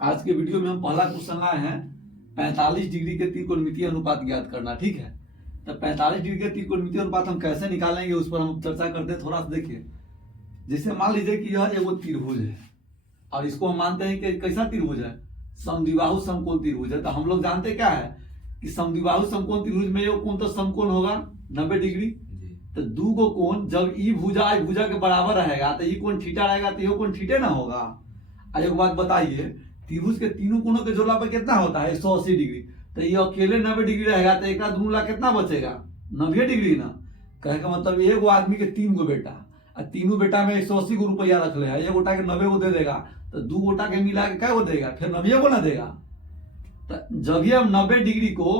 आज के वीडियो में हम पहला क्वेश्चन लाए हैं 45 डिग्री के त्रिकोणमितीय अनुपात ज्ञात करना। ठीक है, तो 45 डिग्री के त्रिकोणमितीय अनुपात हम कैसे निकालेंगे उस पर हम चर्चा करते हैं। थोड़ा सा देखिए, जैसे मान लीजिए कि यह एगो त्रिभुज है और इसको हम मानते हैं कि कैसा त्रिभुज है, समद्विबाहु समकोण त्रिभुज है। तो हम लोग जानते क्या है कि समद्विबाहु समकोण त्रिभुज में एगो कोण तो समकोण होगा 90 डिग्री। तो दू गो कोण जब ई भुजा ई भुजा के बराबर रहेगा तो ई कोण थीटा रहेगा, तो ये कोण थीटे ना होगा। और एक बात बताइए, त्रिभुज के तीनों कोणों के जोड़ला पर कितना होता है 180 डिग्री। तो ये अकेले 90 डिग्री रहेगा तो एक दूला कितना बचेगा 90 डिग्री ना। कहे का मतलब एगो आदमी के 3 गो बेटा और तीनों बेटा में 180 गो रुपया रख ले, एक गोटा के 90 गो दे देगा तो दू गोटा के मिला के क्या गो देगा, फिर 90 गो ना देगा। तो जब ये हम 90 डिग्री को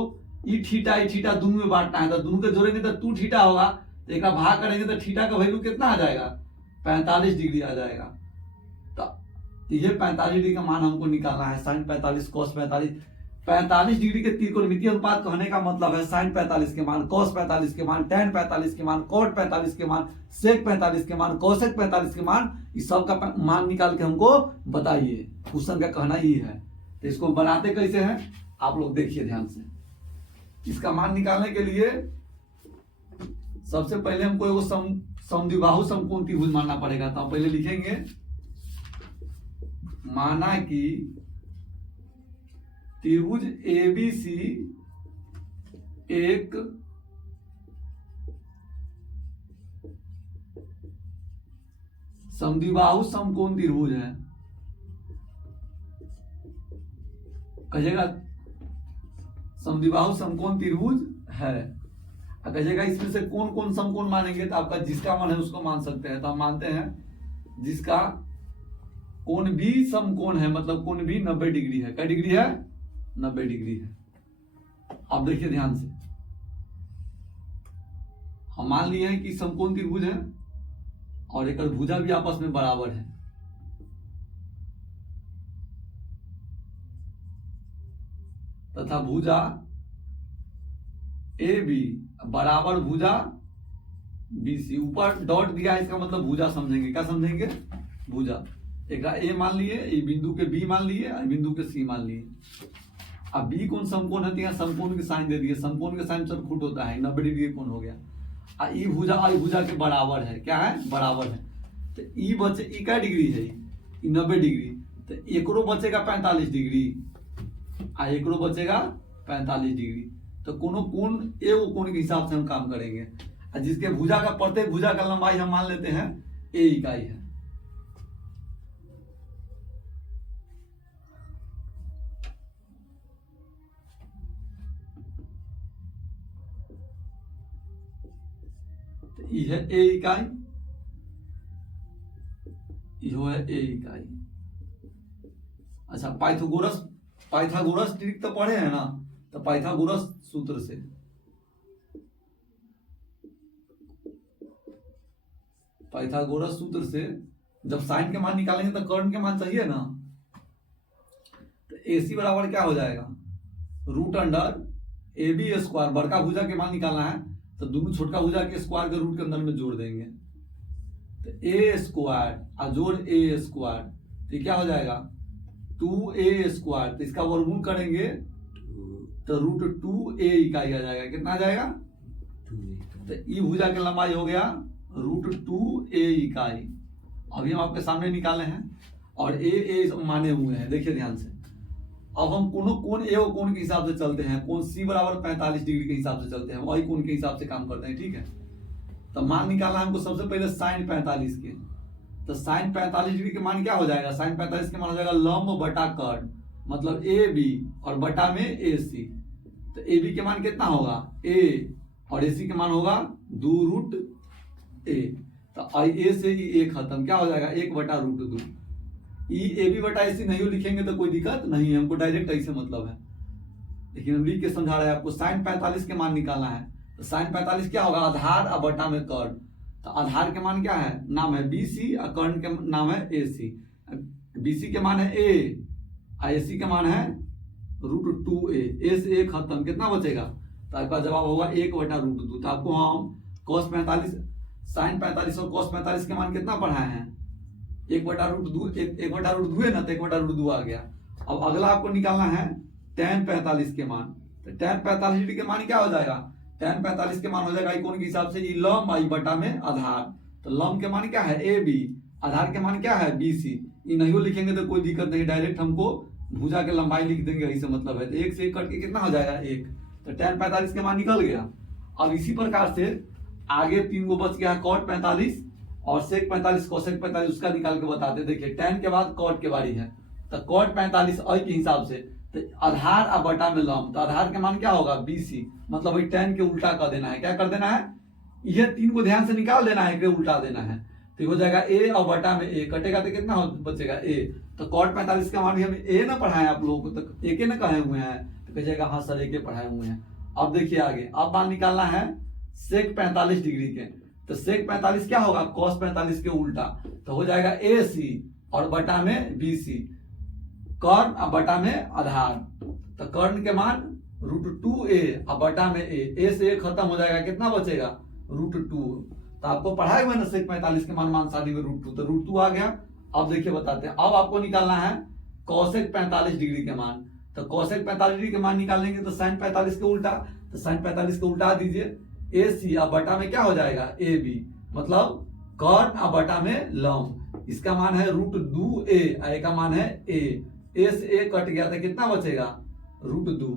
ई थीटा दोनों में बांटना है तो दोनों के जोड़ेंगे तो 2 थीटा होगा, तो एक भाग करेंगे तो थीटा का वैल्यू कितना आ जाएगा 45 डिग्री आ जाएगा। तो ये 45 डिग्री का मान हमको निकालना है, साइन 45 कॉस 45। 45 डिग्री के त्रिकोणमितीय अनुपात कहने का मतलब है साइन 45 के मान, कॉस 45 के मान, टैन 45 के मान, कॉट 45 के मान, सेक 45 के मान, कोसेक 45 के मान, इस सब का मान निकाल के हमको बताइए। क्वेश्चन का कहना ही है। तो इसको बनाते कैसे हैं आप लोग देखिए ध्यान से। इसका मान निकालने के लिए सबसे पहले हमको एगो समद्विबाहु समकोण त्रिभुज मानना पड़ेगा। तो हम पहले लिखेंगे, माना कि त्रिभुज एबीसी एक समद्विबाहु समकोण त्रिभुज है। कहिएगा समद्विबाहु समकोण त्रिभुज है। कहिएगा इसमें से कौन कौन समकोण मानेंगे, तो आपका जिसका मन है उसको मान सकते हैं। तो हम मानते हैं जिसका कोण भी समकोण है, मतलब कोण भी 90 डिग्री है। क्या डिग्री है 90 डिग्री है। अब देखिए ध्यान से, हम मान लिए हैं कि समकोण त्रिभुज है और एक भुजा भी आपस में बराबर है। तथा भुजा ए बी बराबर भुजा बी सी। ऊपर डॉट दिया है, इसका मतलब भुजा समझेंगे। क्या समझेंगे, भुजा। एक ए मान लिए, ये बिंदु के बी मान लिए, बिंदु के सी मान लिए। अब बी कौन समकोण है, यहाँ समकोण के साइन दे दिए। समकोण के साइन चरखुट होता है, 90 डिग्री कोण हो गया। ई भुजा आई भुजा के बराबर है। क्या है, बराबर है। तो ई बचे, ई क्या डिग्री है, ई 90 डिग्री। तो एकरो बचेगा 45 डिग्री आ एकरो बचेगा 45 डिग्री। तो कोनो कोण एगो कोण के हिसाब से हम काम करेंगे। जिसके भुजा का प्रत्येक भुजा का लंबाई हम मान लेते हैं ए इकाई है। ये है ए इकाई, यो है ए इकाई। अच्छा, पाइथागोरस ट्रिक तो पढ़े हैं ना। तो पाइथागोरस सूत्र से जब साइन के मान निकालेंगे तो कर्ण के मान चाहिए ना। तो AC बराबर क्या हो जाएगा, root under A B square. बड़का भुजा के मान निकालना है तो दोनों छोटका भुजा के स्क्वायर के रूट के अंदर में जोड़ देंगे। तो ए स्क्वायर जोड़ ए स्क्वायर, तो क्या हो जाएगा 2a स्क्वायर। तो इसका वर्गमूल करेंगे तो रूट 2a इकाई आ जाएगा। कितना आ जाएगा, तो ई भुजा की लंबाई हो गया रूट 2a इकाई। अभी हम आपके सामने निकाले हैं और ए माने हुए हैं। देखिए ध्यान से, अब हम कोण ए और कोण के हिसाब से चलते हैं। कोण सी बराबर 45 डिग्री के हिसाब से चलते हैं, वही कोण के हिसाब से काम करते हैं। ठीक है, तो मान निकालना हमको सबसे पहले साइन 45 के। तो साइन 45 डिग्री के मान क्या हो जाएगा, साइन 45 के मान हो जाएगा लंब बटा कर्ण, मतलब ए बी और बटा में ए सी। तो ए बी के मान कितना होगा ए और ए सी के मान होगा 2 रूट ए। तो ए से ए खत्म, क्या हो जाएगा 1 बटा रूट 2। ई ए बी बटा ए सी नहीं लिखेंगे तो कोई दिक्कत नहीं है, हमको डायरेक्ट ऐसे मतलब है, लेकिन हम लिख के समझा रहे हैं आपको। साइन 45 के मान निकालना है तो साइन 45 क्या होगा, आधार और बटा में कर्ण। तो आधार के मान क्या है, नाम है BC और कर्ण के नाम है AC। BC के मान है A और AC के मान है रूट 2a। A से a खत्म, कितना बचेगा, तो आपका जवाब होगा 1 बटा रूट 2। तो आपको हम cos 45 साइन 45 और cos 45 के मान कितना पढ़ाए हैं, 1 बटा रूट 2 है ना, तो 1 बटा रूट 2 आ गया। अब अगला आपको निकालना है tan 45 के मान। तो tan 45 डिग्री के मान क्या हो जाएगा? tan 45 के मान हो जाएगा कोण के हिसाब से ई लंब आई बटा में आधार। तो लंब के मान क्या है? A B. आधार के मान क्या है? B C. ये नहीं लिखेंगे तो कोई दिक्कत नहीं, डायरेक्ट हमको भुजा की लंबाई लिख देंगे, यही से मतलब है। तो एक से एक कट के कितना हो जाएगा? एक। तो tan 45 के मान निकल गया। अब इसी प्रकार से आगे 3 गो बच गया, cot 45 और sec 45 cosec 45, उसका निकाल के बताते। देखिए tan के बाद cot के बारी है, तो cot 45 अ के हिसाब से तो आधार और बटा में लंब। तो आधार के मान क्या होगा? BC। मतलब वही tan के उल्टा कर देना है। क्या कर देना है? ये 3 को ध्यान से निकाल देना है, उल्टा देना है। तो हो जाएगा a और बटा में a, कटेगा तो कितना बचेगा? a। तो cot 45 का मान भी हम a ना पढ़ाए आप लोगों को, तो एक ना कहे हुए हैं, तो कह जाएगा हाँ सर एक पढ़ाए हुए हैं। अब देखिए आगे, अब मान निकालना है sec 45 डिग्री के। तो sec 45 क्या होगा? cos 45 के उल्टा। तो हो जाएगा AC और बटा में BC, कर्ण और बटा में आधार। तो कर्ण के मान √2a और बटा में a से a खत्म हो जाएगा, कितना बचेगा? √2। तो आपको पढ़ाए हुए ना sec 45 के मान सादी में √2, तो √2 आ गया। अब देखिए बताते हैं, अब आपको निकालना है cosec 45 डिग्री के मान। तो cosec 45 डिग्री के मान निकालेंगे तो sin 45 के उल्टा। तो sin 45 के उल्टा दीजिए, AC और बटा में क्या हो जाएगा? AB। मतलब कर्ण और बटा में लंब। इसका मान है √2a, a का मान है a से a कट गया तो कितना बचेगा? √2।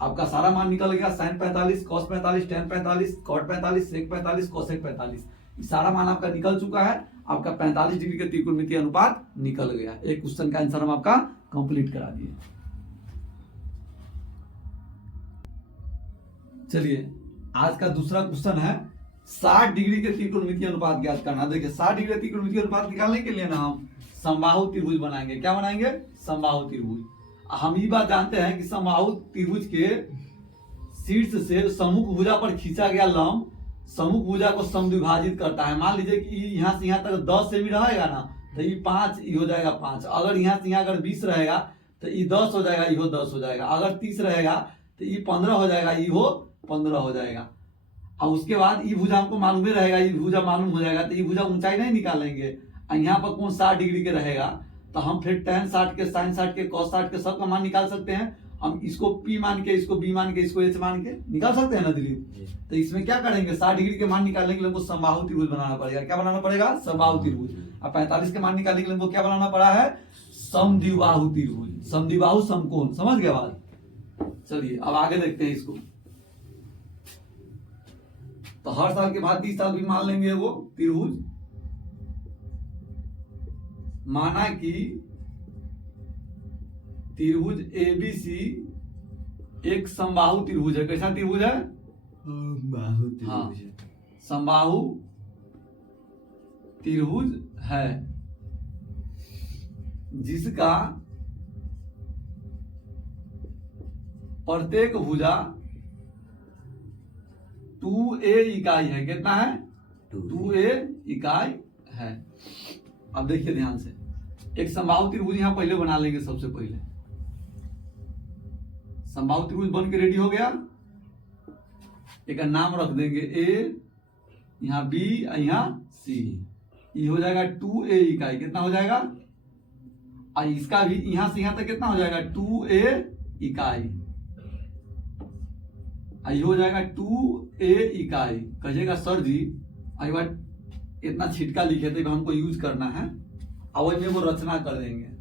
आपका सारा मान निकल गया, sin 45, cos 45, tan 45, cot 45, sec 45, cosec 45। सारा मान आपका निकल चुका है। आपका 45 डिग्री के त्रिकोणमितीय अनुपात निकल गया। एक क्वेश्चन का आंसर हम आपका कंप्लीट करा दिए। चलिए आज का दूसरा क्वेश्चन है 60 डिग्री के त्रिकोणमितीय अनुपात ज्ञात करना। देखिए 60 डिग्री त्रिकोणमितीय अनुपात निकालने के लिए ना हम समबाहु त्रिभुज बनाएंगे। क्या बनाएंगे? समबाहु त्रिभुज। हम ये बात जानते हैं कि समबाहु त्रिभुज के शीर्ष से सम्मुख भुजा पर खींचा गया लंब सम्मुख भुजा को समद्विभाजित करता है। मान लीजिए कि यहाँ से यहाँ तक 10 सेमी रहेगा ना, तो ये 5 हो जाएगा 5। अगर यहाँ से यहाँ अगर 20 रहेगा तो ये 10 हो जाएगा, ये 10 हो जाएगा। अगर 30 रहेगा तो ये 15 हो जाएगा, ये 15 हो जाएगा। और उसके बाद ये भुजा हमको मालूम रहेगा, ये भुजा मालूम हो जाएगा, तो ये भुजा ऊंचाई नहीं निकालेंगे। यहाँ पर कौन 60 डिग्री के रहेगा, तो हम फिर tan 60 के, sin 60 के, cos 60 के सबका मान निकाल सकते हैं। हम इसको P मान के, इसको B मान के, इसको H मान के निकाल सकते हैं ना दिलीप। तो इसमें क्या करेंगे? 60 डिग्री के मान निकालने के लिए हमको समबाहु त्रिभुज बनाना पड़ेगा। क्या बनाना पड़ेगा? समबाहु त्रिभुज। अब 45 के मान निकालने के लिए हमको क्या बनाना पड़ा है? समद्विबाहु त्रिभुज। समद्विबाहु समकोण। समझ गया बात? चलिए अब आगे देखते हैं इसको। तो हर साल के बाद 30 साल भी मान लेंगे वो त्रिभुज। माना कि त्रिभुज ABC एक समबाहु त्रिभुज है। कैसा त्रिभुज है? समबाहु त्रिभुज। समबाहु त्रिभुज है जिसका प्रत्येक भुजा 2a इकाई है। कितना है? 2a इकाई है। अब देखिए ध्यान से, एक समबाहु त्रिभुज यहां पहले बना लेंगे। सबसे पहले समबाहु त्रिभुज बन के रेडी हो गया। एक नाम रख देंगे A, यहाँ B, यहाँ C। ये हो जाएगा 2a इकाई। कितना हो जाएगा? और इसका भी यहां से यहां तक कितना हो जाएगा? 2a इकाई। ये हो जाएगा 2a इकाई। कहिएगा सर जी एक बार इतना छिटका लिखे थे, हमको यूज करना है, और में वो रचना कर देंगे।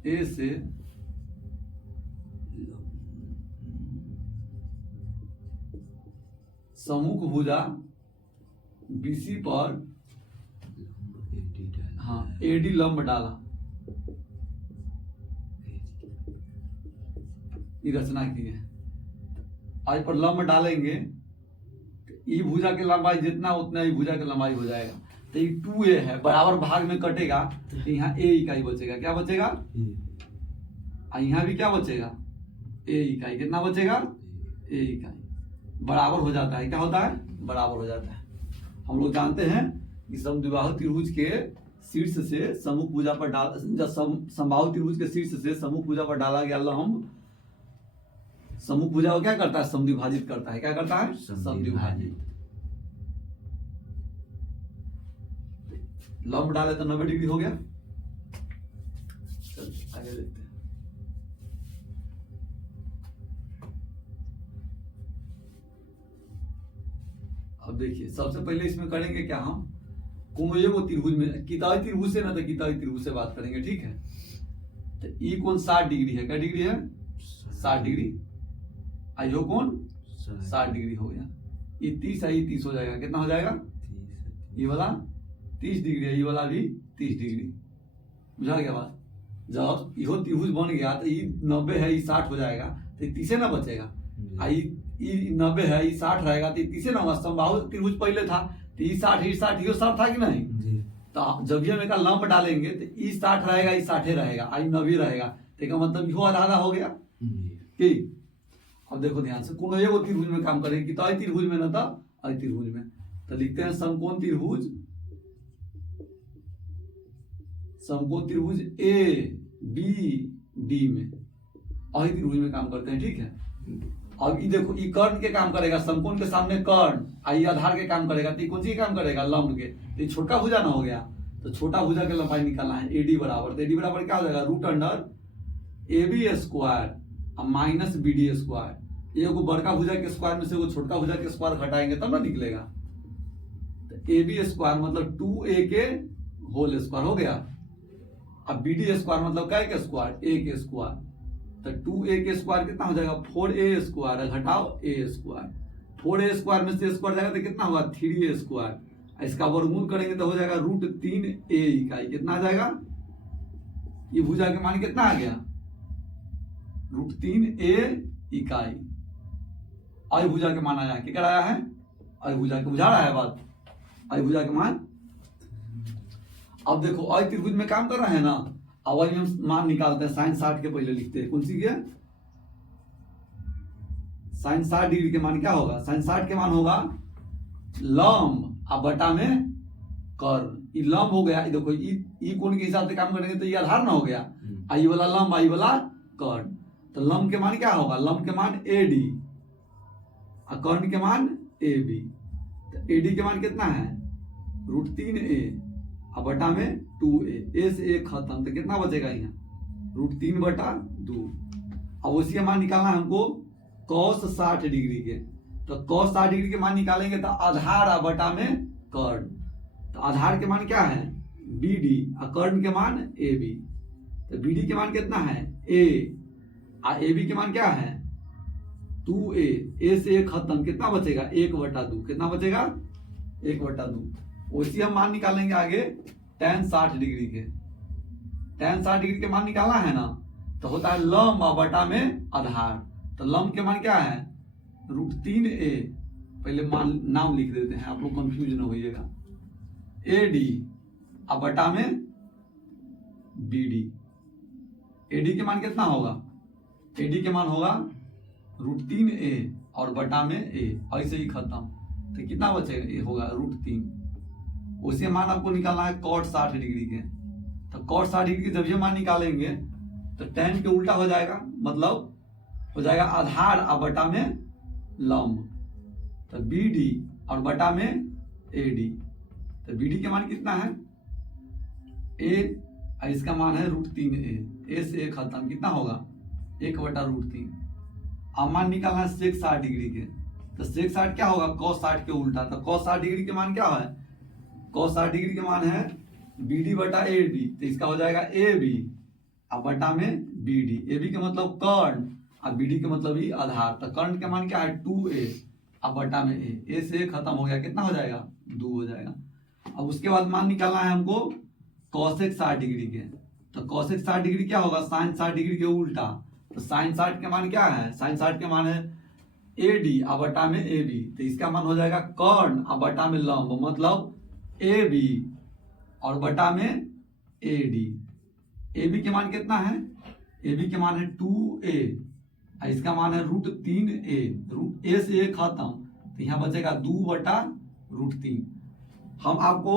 A से सम्मुख भुजा BC पर हाँ AD लंब डाला। ये रचना की है। आज पर लंब डालेंगे, ई भुजा की लंबाई जितना उतना ही भुजा की लंबाई हो जाएगा। तो ये 2a है, बराबर भाग में कटेगा तो यहाँ a इकाई बचेगा। क्या बचेगा? और यहाँ भी क्या बचेगा? a इकाई। कितना बचेगा? a इकाई। बराबर हो जाता है। क्या होता है? बराबर हो जाता है। हम लोग जानते हैं कि समद्विबाहु त्रिभुज के शीर्ष से सम्मुख भुजा पर समबाहु त्रिभुज के शीर्ष से सम्मुख भुजा पर डाला गया लंब सम्मुख भुजा को क्या करता है, समद्विभाजित करता है। क्या करता है, समद्विभाजित। लंब डाले तो 90 डिग्री हो गया। चल आगे देखते हैं। अब देखिए सबसे पहले इसमें करेंगे क्या, हम कोणों त्रिभुज में किताई त्रिभुज से ना तो किताई त्रिभुज से बात करेंगे, ठीक है। तो ई कोण 60 डिग्री है। क्या डिग्री है, 60 डिग्री। आई हो कोण 60 डिग्री हो गया। ये 30 है, ये 30 हो जाएगा। कितना हो जाएगा, ये वाला 30 डिग्री है, ये वाला भी 30 डिग्री। बुझा गया बात। जब इहो त्रिभुज बन गया तो ये 90 है, ये 60 हो जाएगा, तो ये 30 ना बचेगा। आई 90 है, ये 60 रहेगा, तो 30 ना होगा। समबाहु त्रिभुज पहले था, तो ये 60 ये 60 था कि नहीं। तो जब ये में का लंब डालेंगे तो ई 60 रहेगा, ई 60 रहेगा, आई 90 रहेगा। तो इसका मतलब इहो आधा आधा हो गया कि। अब देखो ध्यान से, कोण एगो त्रिभुज में काम करेंगे कि तो आई त्रिभुज में ना था आई त्रिभुज में। तो लिखते हैं समकोण त्रिभुज, समकोण त्रिभुज ए बी डी में आई त्रिभुज में काम करते हैं, ठीक है। अब ये देखो, ये कर्ण के काम करेगा, समकोण के सामने कर्ण, आई आधार के काम करेगा, तो कौन सी काम करेगा, लंब के। तो ये छोटा भुजा ना हो गया, तो छोटा भुजा के लंबाई निकालना है एडी बराबर। तो एडी बराबर क्या हो जाएगा, root under A B square minus B D square. एगो बड़का भुजा के स्क्वायर में से वो छोटा भुजा के स्क्वायर घटाएंगे तब ना निकलेगा। तो ए बी स्क्वायर मतलब 2a के होल स्क्वायर हो गया। अब बी डी स्क्वायर मतलब क्या के स्क्वायर, ए के स्क्वायर। तो 2a के स्क्वायर कितना हो जाएगा, 4a स्क्वायर घटाओ a स्क्वायर। 4a स्क्वायर में से स्क्वायर जाएगा तो कितना होगा, 3a स्क्वायर। इसका वर्गमूल करेंगे तो हो जाएगा रूट 3a इकाई। कितना आ जाएगा, ये भुजा के मान कितना आ गया, रूट 3a इकाई। आई भुजा के मान आया, क्या कराया है, आई भुजा के, बुझा रहा है बात, आई भुजा के मान। अब देखो आई त्रिभुज में काम कर रहे हैं ना, अब हम मान निकालते हैं। साइन 60 के पहले लिखते हैं, कौन सी के, साइन 60 डिग्री के मान क्या होगा, साइन 60 के मान होगा लंब अब बटा में कर्ण। ये लंब हो गया, देखो ई कोण के हिसाब से काम करेंगे तो ये आधार ना हो गया, आई वाला लंब आई वाला कर्ण। तो लंब के मान क्या होगा, लंब के मान एडी और कर्ण के मान ए बी। तो एडी के मान कितना है, रूट 3a अब बटा में 2a, ए से ए खत्म, तो कितना बचेगा यहाँ, रूट 3/2। अब उसी का मान निकालना है हमको cos 60 डिग्री के। तो cos 60 डिग्री के मान निकालेंगे तो आधार अब बटा में कर्ण। तो आधार के मान क्या है, BD और कर्ण के मान AB। तो BD के मान कितना है a और AB के मान क्या है 2a, a से a खत्म, कितना बचेगा 1/2। कितना बचेगा 1/2। वैसे हम मान निकालेंगे आगे tan 60 डिग्री के। tan 60 डिग्री के मान निकालना है ना, तो होता है लंब और बटा में आधार। तो लंब के मान क्या है, रूट 3a, पहले मान नाम लिख देते हैं, आप लोग कंफ्यूज न होइएगा, AD और बटा में BD। AD के मान कितना होगा, AD के मान होगा रूट 3a और बटा में a, ऐसे ही खत्म। तो कितना बचेगा, ये होगा रूट 3। उसी मान आपको निकालना है cot 60 डिग्री के। तो cot 60 डिग्री के जब ये मान निकालेंगे तो tan के उल्टा हो जाएगा, मतलब हो जाएगा आधार और बटा में लंब। तो BD और बटा में AD। तो BD के मान कितना है a और इसका मान है रूट 3a, a से a खत्म, कितना होगा 1/√3। अब मान निकालना है sec 60 डिग्री के। तो sec 60 क्या होगा, cos 60 के उल्टा। तो cos 60 डिग्री के मान क्या है, cos 60 डिग्री के मान है BD/AB। तो इसका हो जाएगा AB और बटा में BD। AB के मतलब कर्ण और BD के मतलब ही आधार। तो कर्ण के मान क्या है 2a और बटा में a से a खत्म हो गया, कितना हो जाएगा 2 हो जाएगा। अब उसके बाद मान निकालना है हमको cosec 60 डिग्री के। तो cosec 60 डिग्री क्या होगा, sin 60 डिग्री के उल्टा। तो sin 60 के मान क्या है, sin 60 के मान है AD और बटा में AB। तो इसका मान हो जाएगा कर्ण और बटा में लंब, मतलब AB और बटा में AD। AB के मान कितना है, AB के मान है 2a और इसका मान है रूट 3a, रूट a से a खत्म, तो यहाँ बचेगा 2/√3। हम आपको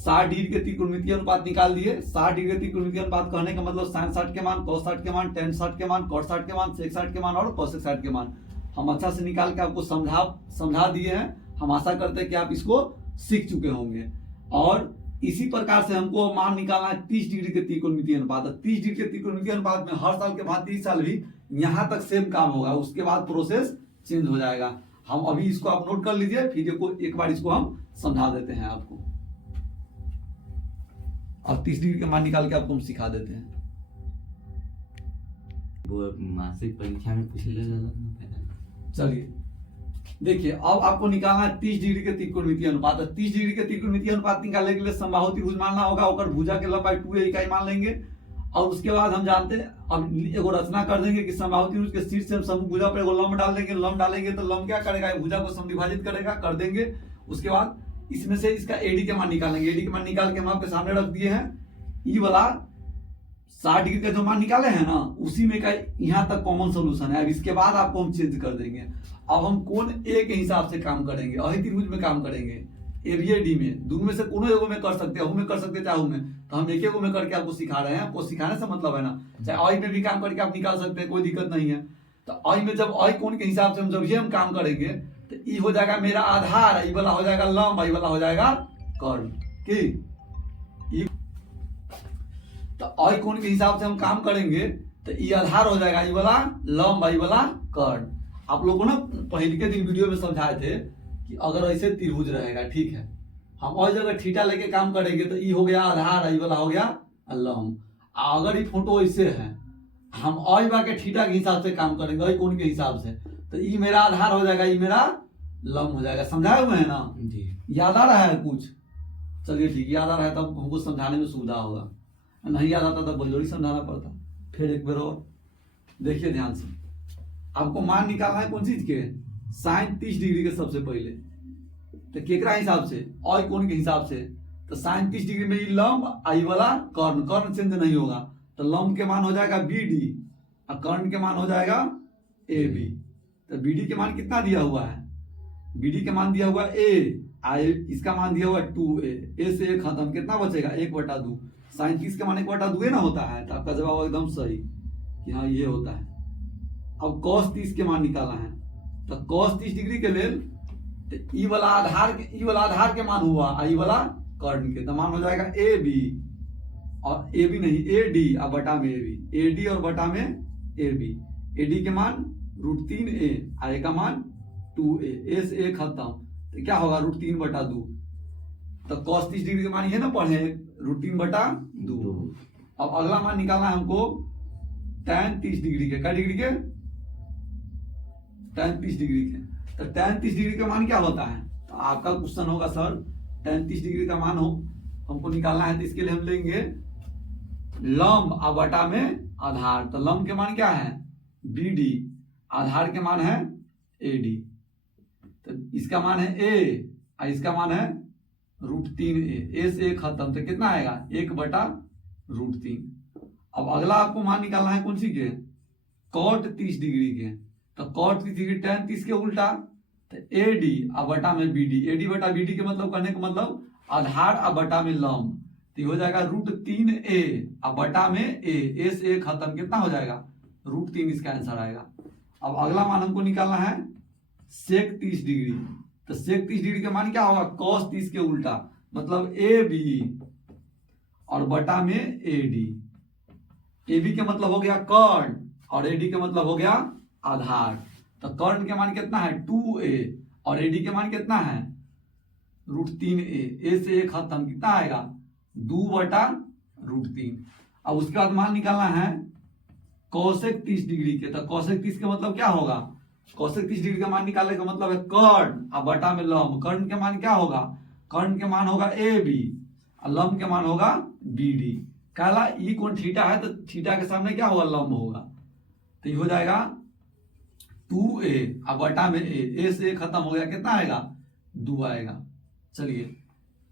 60 डिग्री के त्रिकोणमितीय अनुपात निकाल दिए। 60 डिग्री के त्रिकोणमितीय अनुपात कहने का मतलब sin 60 के मान, cos 60 के मान, tan 60 के मान, cot 60 के मान, sec 60 के मान और cosec 60 के मान हम अच्छा से निकाल के आपको समझा दिए हैं। हम आशा करते हैं कि आप इसको सीख चुके होंगे। और इसी प्रकार से हमको मान निकालना है 30 डिग्री के त्रिकोणमितीय अनुपात। 30 डिग्री के त्रिकोणमितीय अनुपात में हर साल के भांति इस साल भी यहाँ तक सेम काम होगा, उसके बाद प्रोसेस चेंज हो जाएगा। हम अभी इसको आप नोट कर लीजिए, फिर एक बार इसको हम समझा देते हैं आपको। और 30 डिग्री के मान निकाल के आपको हम सिखा देते हैं। वो मासिक परीक्षा में पूछ लिया जाता था। चलिए देखिए, अब आपको निकालना है 30 डिग्री के त्रिकोणमितीय अनुपात। 30 डिग्री के त्रिकोणमितीय अनुपात निकालने के लिए समबाहु त्रिभुज मानना होगा, और भुजा के लंबाई 2a इकाई मान लेंगे। और उसके बाद हम जानते हैं, अब एगो रचना कर देंगे कि समबाहु त्रिभुज के शीर्ष से हम समभुज भुजा पर एगो लंब डाल देंगे। लंब डालेंगे तो लंब क्या करेगा, भुजा को समद्विभाजित करेगा, कर देंगे। उसके बाद इसमें से इसका एडी के मान निकालेंगे। एडी के मान निकाल के हम आपके सामने रख दिए हैं। ई वाला 60 डिग्री का जो मान निकाले हैं ना, उसी में का यहाँ तक कॉमन सोल्यूशन है। अब इसके बाद आपको हम चेंज कर देंगे। अब हम कोण ए के हिसाब से काम करेंगे, अहि त्रिभुज में काम करेंगे, ए बी डी में, दोनों में से कोनो एगो में कर सकते हैं, में कर सकते हैं चाहे में। तो हम एक एगो में करके आपको सिखा रहे हैं। आपको सिखाने से मतलब है ना, चाहे अहि में भी काम करके आप निकाल सकते हैं, कोई दिक्कत नहीं है। तो अहि में जब अहि कोण के हिसाब से जब ये हम काम करेंगे तो ई हो जाएगा मेरा आधार, ई वाला हो जाएगा लंब, ई वाला हो जाएगा कर्ण। की तो अहि कोण के हिसाब से हम काम करेंगे तो ई आधार हो जाएगा, ई वाला लंब, ई वाला कर्ण। आप लोगों ने पहले के दिन वीडियो में समझाए थे कि अगर ऐसे त्रिभुज रहेगा, ठीक है, हम और जगह थीटा लेके काम करेंगे तो ई हो गया आधार, ई वाला हो गया लंब। अगर ये फोटो ऐसे है, हम और बा के थीटा के हिसाब से काम करेंगे, अहि कोण के हिसाब से, तो ई मेरा आधार हो जाएगा, ई मेरा लंब हो जाएगा। समझाए हुए है ना जी? याद आ रहा है कुछ? चलिए ठीक, याद आ रहा है तब हमको समझाने में सुविधा होगा। नहीं याद आता तब बलजोरी समझाना पड़ता। फिर एक बार और देखिए ध्यान से, आपको मान निकालना है कौन चीज के, sin 30 डिग्री के। सबसे पहले तो केकरा हिसाब से, अहि कोण के हिसाब से। तो sin 30 डिग्री में ये लंब, आई वाला कर्ण, कर्ण चेंज नहीं होगा। तो लंब के मान हो जाएगा BD और कर्ण के मान हो जाएगा AB। तो BD के मान कितना दिया हुआ है, BD के मान दिया हुआ A, इसका मान दिया हुआ 2a। A से A खत्म, कितना बचेगा 1/2। sin 30 के मान 1/2 ना होता है, तो आपका जवाब एकदम सही कि हाँ ये होता है। अब cos 30 के मान निकालना है, तो cos 30 डिग्री के लेल तो ई वाला आधार के मान हुआ, आई वाला कर्ण के, तो मान हो जाएगा AB और AB नहीं AD और बटा में AB, AD और बटा में AB। AD के मान √3a, I का मान 2a, A से A खत्म, तो क्या होगा √3/2। तो cos 30 डिग्री के मान ये ना पढ़े √3/2। अब अगला मान निकालना है हमको tan 30 डिग्री के, क्या डिग्री के, tan 30 डिग्री के। तो tan 30 डिग्री का मान क्या होता है, तो आपका क्वेश्चन होगा सर tan 30 डिग्री का मान हो हमको निकालना है, तो इसके लिए हम लेंगे लंब और बटा में आधार। तो लंब के मान क्या है BD, आधार के मान है AD। तो इसका मान है A और इसका मान है √3a, A से A खत्म, तो कितना आएगा 1/√3। अब अगला आपको मान निकालना है कौन सी के, cot 30 डिग्री के। तो cot 30 डिग्री tan 30 के उल्टा, तो AD और बटा में BD। AD बटा BD के मतलब करने का मतलब आधार और बटा में लंब, तो हो जाएगा √3a और बटा में A से A खत्म, कितना हो जाएगा √3, इसका आंसर आएगा। अब अगला मान हमको निकालना है sec 30 डिग्री। तो sec 30 डिग्री का मान क्या होगा, cos 30 के उल्टा, मतलब AB और बटा में AD। AB के मतलब हो गया कर्ण और AD का मतलब हो गया आधार। तो कर्ण के मान कितना है 2a और AD के मान कितना है √3a, A से A खत्म, कितना आएगा 2/√3। अब उसके बाद मान निकालना है cosec 30 डिग्री के। तो cosec 30 का मतलब क्या होगा, cosec 30 डिग्री का मान निकालने का मतलब है कर्ण और बटा में लंब। कर्ण के मान क्या होगा, कर्ण के मान होगा AB और लंब के मान होगा BD। कहला ई कोण थीटा है, तो थीटा के सामने क्या होगा लंब होगा, तो ये हो जाएगा 2a और बटा में A से A खत्म हो गया, कितना आएगा 2 आएगा। चलिए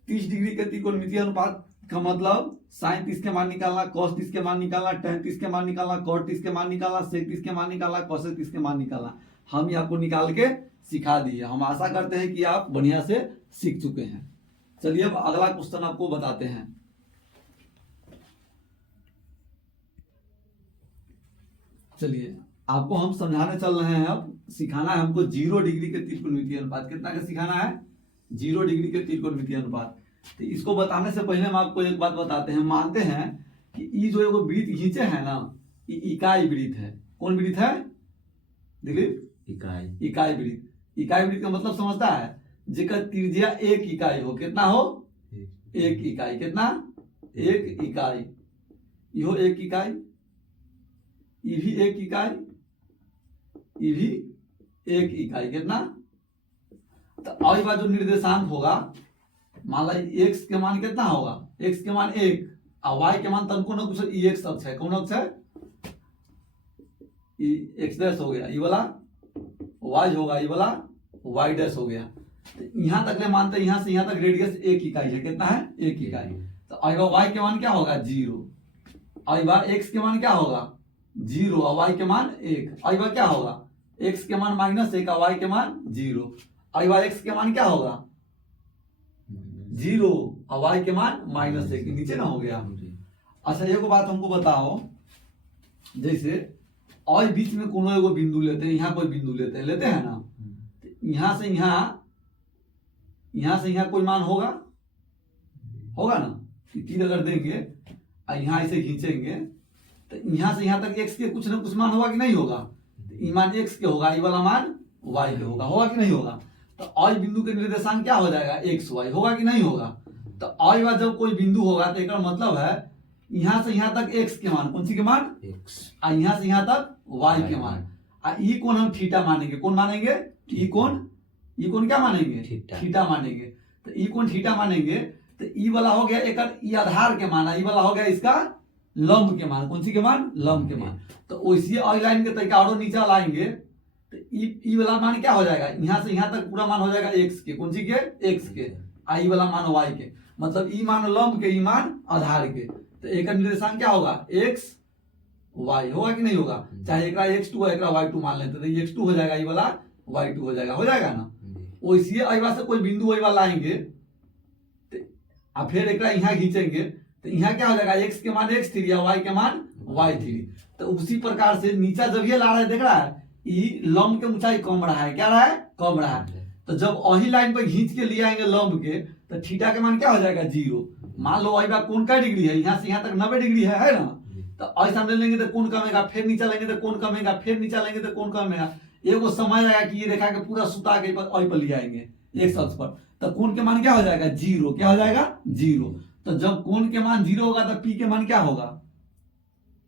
30 डिग्री के त्रिकोणमितीय अनुपात का मतलब sin 30 के मान निकालना, cos 30 के मान निकालना, tan 30 के मान निकालना, cot 30 के मान निकालना, sec 30 के मान निकालना, cosec 30 के मान निकालना, हम ये आपको निकाल के सिखा दिए। हम आशा करते हैं कि आप बढ़िया से सीख चुके हैं। चलिए अब अगला क्वेश्चन आपको बताते हैं। चलिए आपको हम समझाने चल रहे हैं, अब सिखाना है हमको 0 डिग्री के त्रिकोणमितीय अनुपात। कितना का सिखाना है? 0 डिग्री के त्रिकोणमितीय अनुपात। तो इसको बताने से पहले हम आपको एक बात बताते हैं। मानते हैं कि ये जो एगो वृत्त खींचे है ना, ये इकाई वृत्त है। कौन वृत्त है दिलीप? इकाई। इकाई वृत्त। इकाई वृत्त का मतलब समझता है? जेकर त्रिज्या 1 इकाई हो। कितना हो? 1 इकाई। कितना? 1 इकाई। यो 1 इकाई, ये भी 1 इकाई, ये भी 1 इकाई। कितना? तो और बात जो निर्देशांक होगा, मान ला x के मान कितना होगा? x के मान 1 और y के मान तनको न कुछ x अक्ष है। कौन अक्ष है? x डैश हो गया, ये वाला y होगा, ये वाला y डैश हो गया। तो यहां तक ले मानते हैं, यहां से यहां तक रेडियस 1 इकाई है। कितना है? 1 इकाई। तो y के मान क्या होगा? 0। और x के मान क्या होगा? 0 और y के मान 1। और क्या होगा? x के मान -1 और y के मान 0। और x के मान क्या होगा? 0 और y के मान -1। नीचे ना हो गया। अच्छा एक बात हमको बताओ, जैसे और बीच में कोनो एगो बिंदु लेते हैं, यहाँ कोई बिंदु लेते हैं ना, यहाँ से यहाँ कोई मान होगा ना? तीर अगर देंगे और यहाँ ऐसे खींचेंगे तो यहाँ से यहाँ तक x के कुछ ना कुछ मान होगा कि नहीं होगा? ये मान x के होगा, ये वाला मान y के होगा कि नहीं होगा? तो और बिंदु के निर्देशांक क्या हो जाएगा? x y होगा कि नहीं होगा? तो और बार जब कोई बिंदु होगा तो एक मतलब है यहाँ से यहाँ तक x के मान, कौन सी के मान? x। और यहाँ से यहाँ तक y के मान। और ये कोण हम थीटा मानेंगे। कौन मानेंगे? ये कोण क्या मानेंगे? थीटा मानेंगे। तो ये कोण थीटा मानेंगे। तो ये वाला हो गया एक आधार के मान, ये वाला हो गया इसका लंब के मान। कौन सी के मान? लंब के मान। तो वैसे और लाइन के तरीका और नीचे लाएंगे तो ई वाला मान क्या हो जाएगा? यहाँ से यहाँ तक पूरा मान हो जाएगा x के। कौन सी के? x के। आ ई वाला मान y के। मतलब ई मान लंब के, ई मान आधार के। तो एक निर्देशांक क्या होगा? x y होगा कि नहीं होगा? चाहे एक x2 है, एक y2 मान लेते तो ये x2 हो जाएगा, ये वाला y2 हो जाएगा ना? वैसे अइबा से कोई बिंदु अइबा लाएंगे तो फिर एक यहाँ खींचेंगे तो यहाँ क्या हो जाएगा? x के मान x3 या y के मान y3। तो उसी प्रकार से नीचा जब ये ला रहा है, देख रहा है ये लंब के ऊंचाई कम रहा है। क्या रहा है? कम रहा है। तो जब वही लाइन पर खींच के ले आएंगे लंब के, तो थीटा के मान क्या हो जाएगा? 0। मान लो अइबा कोण का डिग्री है? यहाँ से यहाँ तक 90 डिग्री है ना? तो ऐसा ले लेंगे तो कोण कमेगा, फिर नीचा लेंगे तो कोण कमेगा, फिर नीचा लेंगे तो कोण कमेगा। एगो समय आएगा कि ये रेखा के पूरा सुता के पर ले आएंगे एक अक्ष पर, तो कोण के मान क्या हो जाएगा? 0। क्या हो जाएगा? 0। तो जब कोण के मान 0 होगा तो p के मान क्या होगा?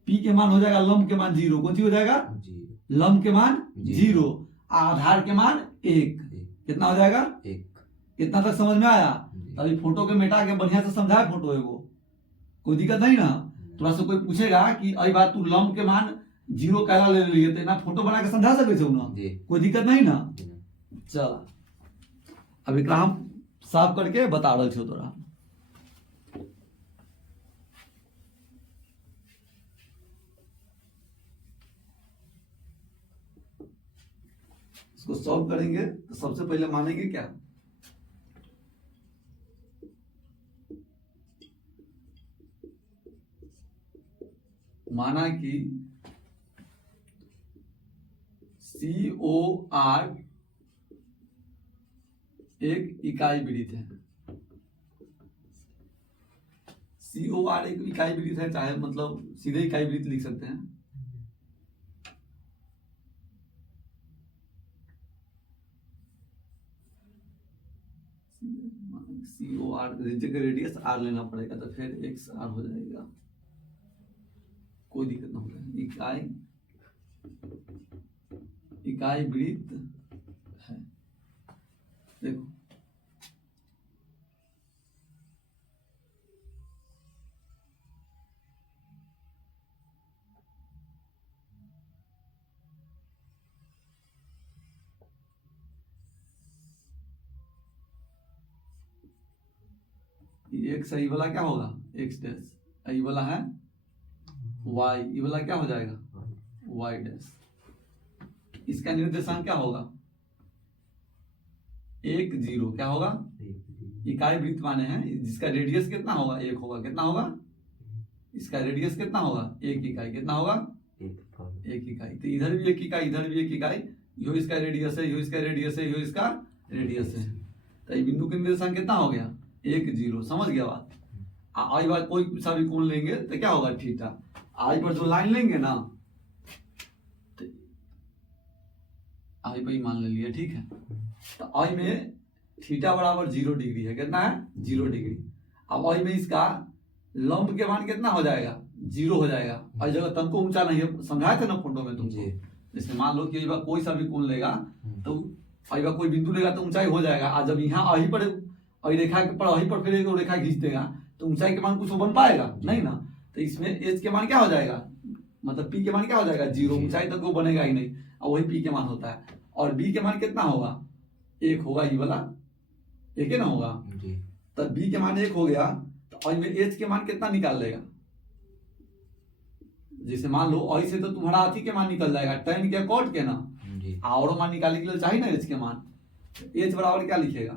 p के मान हो जाएगा लंब के मान 0। कौन सी हो जाएगा? लंब के मान 0, आधार के मान 1। कितना हो जाएगा? 1। कितना तक समझ में आया? अभी फोटो के मेटा के बढ़िया से समझाए फोटो एगो, कोई दिक्कत नहीं ना? थोड़ा सा कोई पूछेगा कि अई बात तू लंब के मान 0 कैला ले लिए तो ना फोटो बना के समझा सके ना? कोई दिक्कत नहीं ना? चल अब एकरा हम साफ करके बता रहे छो तोरा। इसको सॉल्व करेंगे तो सबसे पहले मानेंगे क्या? माना कि COR एक इकाई वृत्त है। COR एक इकाई वृत्त है, चाहे मतलब सीधे इकाई वृत्त लिख सकते हैं। COR जगह रेडियस r लेना पड़ेगा तो फिर XR हो जाएगा, कोई दिक्कत ना होगा। इकाई वृत्त है। देखो x है, ये वाला क्या होगा? x डैश, ये वाला है y, ये वाला क्या हो जाएगा? y dash. इसका निर्देशांक क्या होगा? 1 0। क्या होगा? इकाई वृत्त माने हैं जिसका रेडियस कितना होगा, 1 होगा। कितना होगा, इसका रेडियस कितना होगा, 1 इकाई। कितना होगा, 1 इकाई। तो इधर भी 1 इकाई, इधर भी 1 इकाई। यो इसका रेडियस है, यो इसका रेडियस है, यो इसका रेडियस है। तो ये बिंदु के निर्देशांक कितना हो गया, 1 0। समझ गया बात। आई बार कोई सा भी कोण लेंगे तो क्या होगा, थीटा। आई पर जो लाइन लेंगे ना, तो आई पर ही मान ले लिया, ठीक है। तो आई में थीटा बराबर 0 डिग्री है। कितना है, 0 डिग्री। अब आई में इसका लंब के मान कितना हो जाएगा, 0 हो जाएगा। और जगह तन को ऊंचा नहीं है, समझाए थे ना फोटो में तुमको। जैसे मान लो कि कोई सा भी कोण लेगा तो अगर कोई बिंदु लेगा तो ऊंचाई हो जाएगा। आज जब यहाँ अही पर रेखा के पर अही पर फिर एक रेखा खींच देगा तो ऊंचाई के मान कुछ बन पाएगा नहीं ना। तो इसमें एच के मान क्या हो जाएगा, मतलब पी के मान क्या हो जाएगा, 0। ऊंचाई तक वो बनेगा ही नहीं, और वही पी के मान होता है। और बी के मान कितना होगा, 1 होगा। ये वाला 1 ना होगा, तो बी के मान 1 हो गया। तो और में एच के मान कितना निकाल लेगा, जैसे मान लो आई से तो तुम्हारा अथी के मान निकल जाएगा, tan के कॉट के ना, और मान निकालने के लिए चाहिए ना एच के मान। एच बराबर क्या लिखेगा,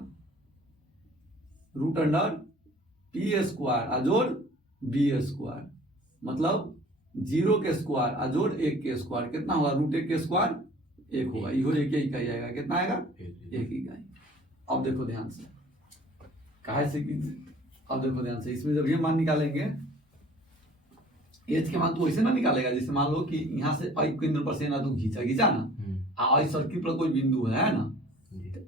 √p² अजोड़ b², मतलब 0 के स्क्वायर अजोड़ 1 के स्क्वायर। कितना होगा, √1 के स्क्वायर 1 होगा। ये 1 इकाई आएगा। कितना आएगा, 1 इकाई। अब देखो ध्यान से, काहे से कि अब देखो ध्यान से, इसमें जब ये मान निकालेंगे एच के मान तो वैसे ना निकालेगा। जैसे मान लो कि यहाँ से आई केंद्र पर से ना तू खींचा ना, आई सर्किल पर कोई बिंदु है ना,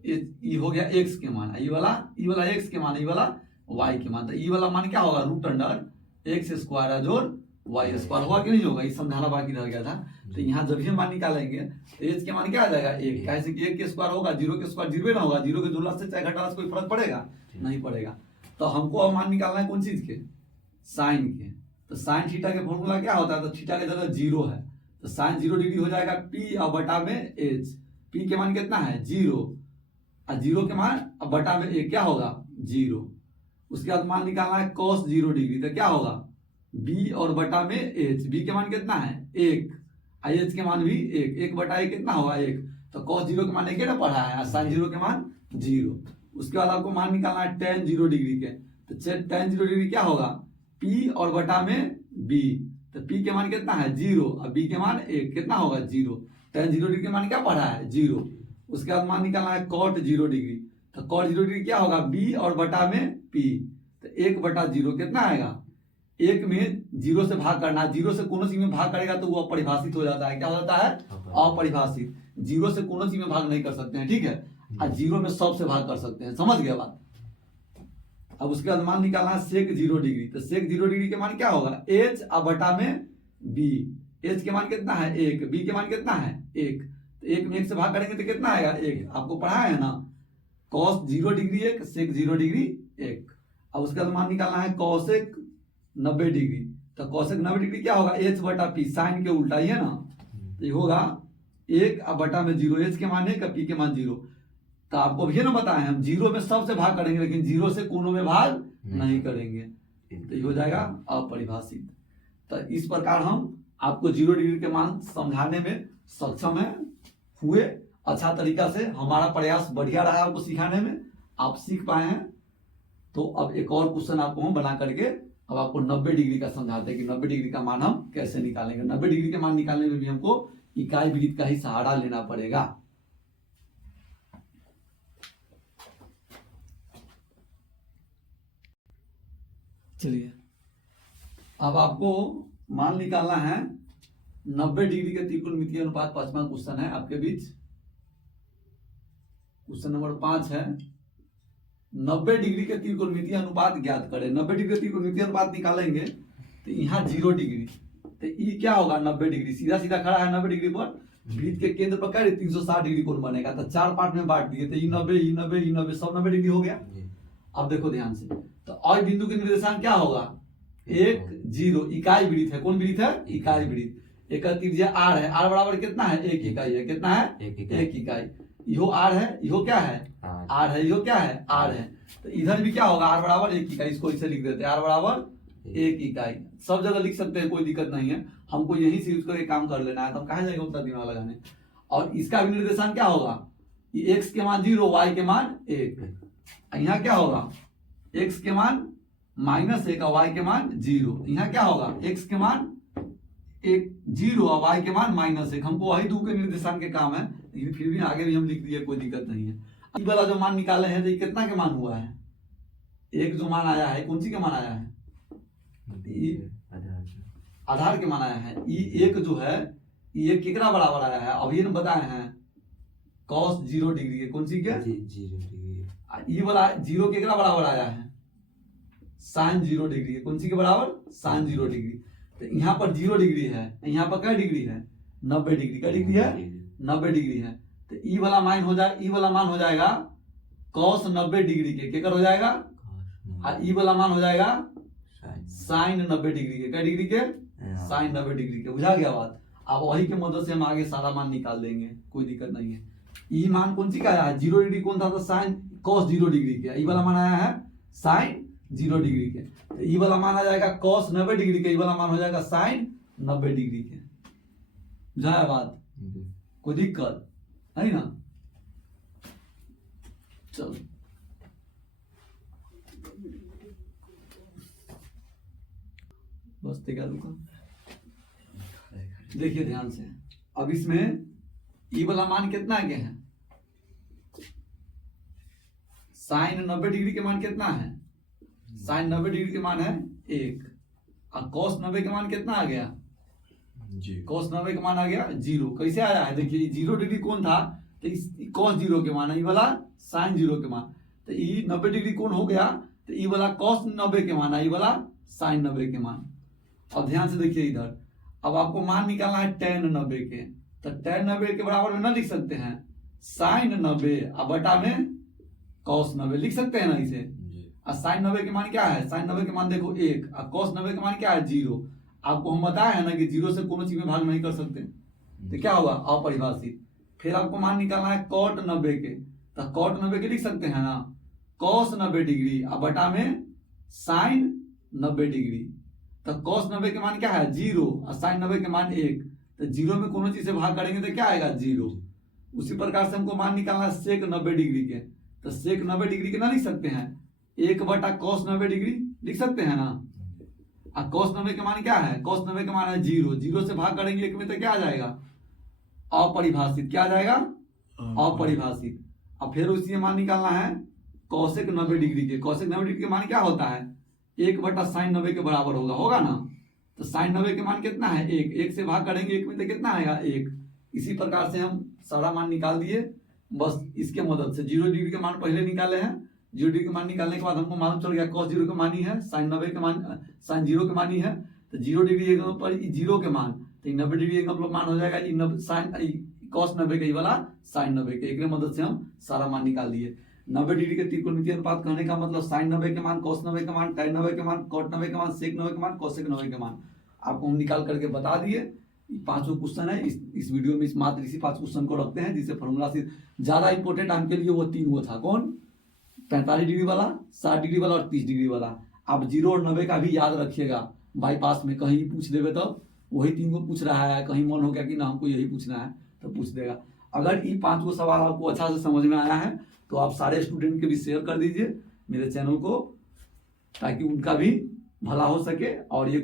ये हो गया x के मान, ये वाला x के मान, ये वाला y के मान। तो ये वाला मान क्या होगा, √x² अजोड़ y² होगा कि नहीं होगा, ये समझाना बाकी रह गया था। तो यहाँ जब ये मान निकालेंगे तो एच के मान क्या आ जाएगा, 1। कैसे कि 1 के स्क्वायर होगा, 0 के स्क्वायर 0 ना होगा। 0 के जोड़ने से चाहे घटाने से कोई फर्क पड़ेगा नहीं पड़ेगा। तो हमको अब मान निकालना है कौन चीज के, साइन के। तो साइन थीटा के फॉर्मूला क्या होता है, तो थीटा के जगह 0 है तो साइन 0 डिग्री हो जाएगा p और बटा में h। p के मान कितना है, 0, और 0 के मान अब बटा में a क्या होगा, 0। उसके बाद मान निकालना है cos 0 डिग्री, तो क्या होगा, b और बटा में h। b के मान कितना है, 1, और h के मान भी 1, 1 बटा 1 कितना होगा, 1। तो cos 0 के मान 1 ना पढ़ा है, और sin 0 के मान 0। उसके बाद आपको मान निकालना है tan 0 डिग्री के। तो tan 0 डिग्री क्या होगा, p और बटा में b। तो p के मान कितना है, 0, और b के मान 1। कितना होगा, 0। tan 0 डिग्री के मान क्या पढ़ा है, 0। उसके बाद मान निकालना है cot 0 डिग्री। तो cot 0 डिग्री क्या होगा, b और बटा में p। तो 1/0 कितना आएगा, 1 में 0 से भाग करना। 0 से कोनो सी में भाग करेगा तो वो अपरिभाषित हो जाता है। क्या हो जाता है, अपरिभाषित। 0 से कोनो सी में भाग नहीं कर सकते हैं, ठीक है। और 0 में सब से भाग कर सकते हैं। समझ गया बात। अब उसके बाद मान निकालना है sec 0 डिग्री। तो sec 0 डिग्री के मान क्या होगा, h और बटा में b। h के मान कितना है, 1, b के मान कितना है, 1। तो 1 में 1 से भाग करेंगे तो कितना आएगा, 1। आपको पढ़ा है ना, cos 0 डिग्री 1, sec 0 डिग्री 1। अब उसके बाद मान निकालना है cosec 90 डिग्री। तो cosec 90 डिग्री क्या होगा, h बटा p, साइन के उल्टा ही है ना। तो ये होगा 1 और बटा में 0, h के मान 1 और p के मान 0। तो आपको भी ना बताए हम 0 में सब से भाग करेंगे, लेकिन 0 से कोनों में भाग नहीं करेंगे। तो ये हो जाएगा अपरिभाषित। तो इस प्रकार हम आपको 0 डिग्री के मान समझाने में सक्षम है हुए। अच्छा तरीका से हमारा प्रयास बढ़िया रहा आपको सिखाने में, आप सीख पाए हैं। तो अब एक और क्वेश्चन आपको हम बना करके अब आपको 90 डिग्री का समझाते हैं कि 90 डिग्री का मान हम कैसे निकालेंगे। 90 डिग्री के मान निकालने में भी हमको इकाई वृत्त का ही सहारा लेना पड़ेगा। चलिए अब आपको मान निकालना है 90 डिग्री के त्रिकोणमितीय अनुपात। 5वां क्वेश्चन है आपके बीच, क्वेश्चन नंबर 5 है, 90 डिग्री के त्रिकोणमितीय अनुपात ज्ञात करें। 90 डिग्री त्रिकोणमितीय अनुपात निकालेंगे तो यहाँ 0 डिग्री, तो ये क्या होगा, 90 डिग्री सीधा सीधा खड़ा है 90 डिग्री पर। वृत्त के केंद्र पर क्या 360 डिग्री कोण बनेगा। तो 4 पार्ट में बांट दिए, तो ये 90, ये 90, ये 90, सब 90 डिग्री हो गया। अब देखो ध्यान से, तो और बिंदु के निर्देशांक क्या होगा, 1 0। इकाई वृत्त है, कौन वृत्त है, इकाई वृत्त। एक त्रिज्या r है, r बराबर कितना है, 1 इकाई है। कितना है, 1 इकाई। यो r है, यो क्या है, r है, यो क्या है, r है। तो इधर भी क्या होगा, r बराबर 1 इकाई। इसको इसे लिख देते हैं, r बराबर 1 इकाई। सब जगह लिख सकते हैं, कोई दिक्कत नहीं है। हमको यही से यूज करके काम कर लेना है, तो हम कहाँ जाएंगे उतना दिमाग लगाने। और इसका भी निर्देशांक क्या होगा, x के मान 0, y के मान 1। यहाँ क्या होगा, x के मान -1 और y के मान 0। यहाँ क्या होगा, x के मान 0 और y के मान -1। हमको वही दो के निर्देशांक के काम है, लेकिन फिर भी आगे भी हम लिख दिए, कोई दिक्कत नहीं है। ई वाला जो मान निकाले हैं तो ये कितना के मान हुआ है, एक जो मान आया है कौन सी के मान आया है, आधार के मान आया है। ई एक जो है ये कितना बराबर आया है, अभी हम बताए हैं cos 0 डिग्री के, कौन सी के, 0 डिग्री। ई वाला 0 के कितना बराबर आया है, sin 0 डिग्री के, कौन सी के बराबर, sin 0 डिग्री। तो यहाँ पर 0 डिग्री है, यहाँ पर क्या डिग्री है, 90 डिग्री। क्या डिग्री है, 90 डिग्री है। तो ई वाला मान हो जाए, ई वाला मान हो जाएगा cos 90 डिग्री के, क्या हो जाएगा, और ई वाला मान हो जाएगा sin 90 डिग्री के। क्या डिग्री के, sin 90 डिग्री के। बुझा गया बात। अब वही के मदद से हम आगे सारा मान निकाल देंगे, कोई दिक्कत नहीं है। ई मान कौन सी का आया है, 0 डिग्री कौन था, तो sin cos 0 डिग्री के। ई वाला मान आया है sin 0 डिग्री के। तो ई वाला मान आ जाएगा cos 90 डिग्री के, ई वाला मान हो जाएगा sin 90 डिग्री के। बुझा बात, कोई दिक्कत है ना। चलो बस देखा रुका, देखिए ध्यान से। अब इसमें ई वाला मान कितना के है, sin 90 डिग्री के मान कितना है, sin 90 डिग्री के मान है 1, और cos 90 के मान कितना आ गया, cos 90 का मान आ गया 0। कैसे आया है, देखिए 0 डिग्री कौन था, तो cos 0 के मान है, ई वाला sin 0 के मान। तो ई 90 डिग्री कौन हो गया, तो ई वाला cos 90 के मान है, ई वाला sin 90 के मान। और ध्यान से देखिए इधर, अब आपको मान निकालना है tan 90 के। तो tan 90 के बराबर में ना लिख सकते हैं sin 90 और बटा में cos 90, लिख सकते हैं ना इसे। और sin 90 के मान क्या है, sin 90 के मान देखो 1, और cos 90 के मान क्या है 0। आपको हम बताया है ना कि 0 से कोनो चीज में भाग नहीं कर सकते, तो क्या होगा, अपरिभाषित। फिर आपको मान निकालना है cot 90 के। तो cot 90 के लिख सकते हैं ना cos 90 डिग्री और बटा में sin 90 डिग्री। तो cos 90 के मान क्या है 0 और sin 90 के मान 1। तो 0 में कोनो चीज से भाग करेंगे तो क्या आएगा 0। उसी प्रकार से हमको मान निकालना है sec 90 डिग्री के। तो sec 90 डिग्री के ना लिख सकते हैं 1 बटा cos 90 डिग्री, लिख सकते हैं ना। और cos 90 के मान क्या है, cos 90 के मान है 0, 0 से भाग करेंगे 1 में तो क्या आ जाएगा, अपरिभाषित। क्या आ जाएगा, अपरिभाषित। अब फिर उसी मान निकालना है cosec 90 डिग्री के। cosec 90 डिग्री के मान क्या होता है, 1 बटा sin 90 के बराबर होगा ना। तो sin 90 के मान कितना है 1, 1 से भाग करेंगे 1 में तो कितना आएगा 1। इसी प्रकार से हम सारा मान निकाल दिए, बस इसके मदद से। 0 डिग्री के मान पहले निकाले हैं, 0 डिग्री के मान निकालने के बाद हमको मालूम चल गया cos 0 के मान ही है, sin 90 के मान sin 0 के मान ही है। तो 0 डिग्री एंगल पर 0 के मान, तो 90 डिग्री एंगल पर मान हो जाएगा cos 90 के वाला sin 90 के। एक मदद से हम सारा मान निकाल दिए। 90 डिग्री के त्रिकोणमितीय अनुपात कहने का मतलब sin 90 के मान, cos 90 के मान, tan 90 के मान, cot 90 के मान, sec 90 के मान, cosec 90 के मान आपको हम निकाल करके बता दिए। 5 क्वेश्चन है इस वीडियो में, इस मात्र इसी 5 क्वेश्चन को रखते हैं, जिससे फॉर्मूला से ज्यादा इंपॉर्टेंट आपके लिए वो 3 हुआ था। कौन, 45 डिग्री वाला, 60 डिग्री वाला और 30 डिग्री वाला। आप 0 और 90 का भी याद रखिएगा, बाईपास में कहीं पूछ देवे तो वही 3 को पूछ रहा है, कहीं मन हो गया कि ना हमको यही पूछना है तो पूछ देगा। अगर ये 5 को सवाल आपको अच्छा से समझ में आया है तो आप सारे स्टूडेंट के भी शेयर कर दीजिए मेरे चैनल को, ताकि उनका भी भला हो सके और ये